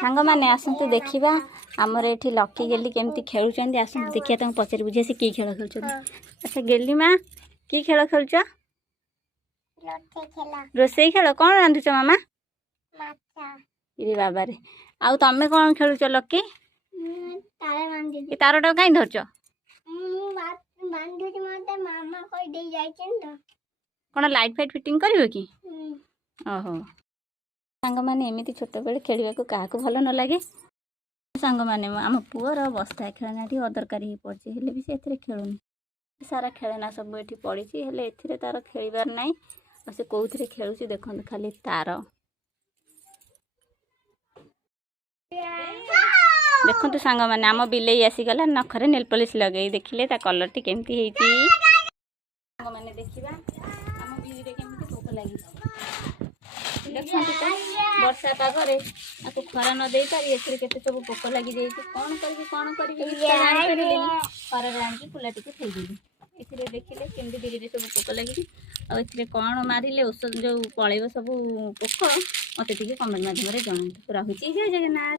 सांग मैंने आसतु देखा आमर ये लकी गेली केमती खेलुंट आसतु देखिए पचारि बुझे से कि खेल खेल। अच्छा गेली माँ कि खेल खेलुच? रोसई खेल कौन रांधुच मामा? बाबा रे आउ तमें कौन खेलुच लकी? तारटा कहीं धरच? कौन लाइट फाइट फिटिंग कर कि? ओहो सांग मैंने एमती छोट बेले खेल क्या भल न लगे? सांग मैंने आम पुअर बस्ता खेलना अदरकारी हो पड़ी हेल्ले भी से खेलुनि सारा खेलना सब ये पड़ी हेल्ले तार खेलबार ना से कौ खेलुची देखो खाली तार देखु सांग मैंने आम बिले आसीगला नखरे नेल पॉलिश लगे देखिले ता कलर टी केमती हेची सांग मैंने देखिबा आम बिले केमती पोक लागी देखो वर्षा पागरे आपको खरा न दे पारी एथरे केते सब पोक लागी जाई कौन करी खरा आनी फुला टी थैदेली एथरे देखिले केमती धीरे धीरे सब पोक लगी आ कौन मारे औषध जो पलैब सब पोक मत कमेंट माध्यम जनातु रही जय जगन्नाथ।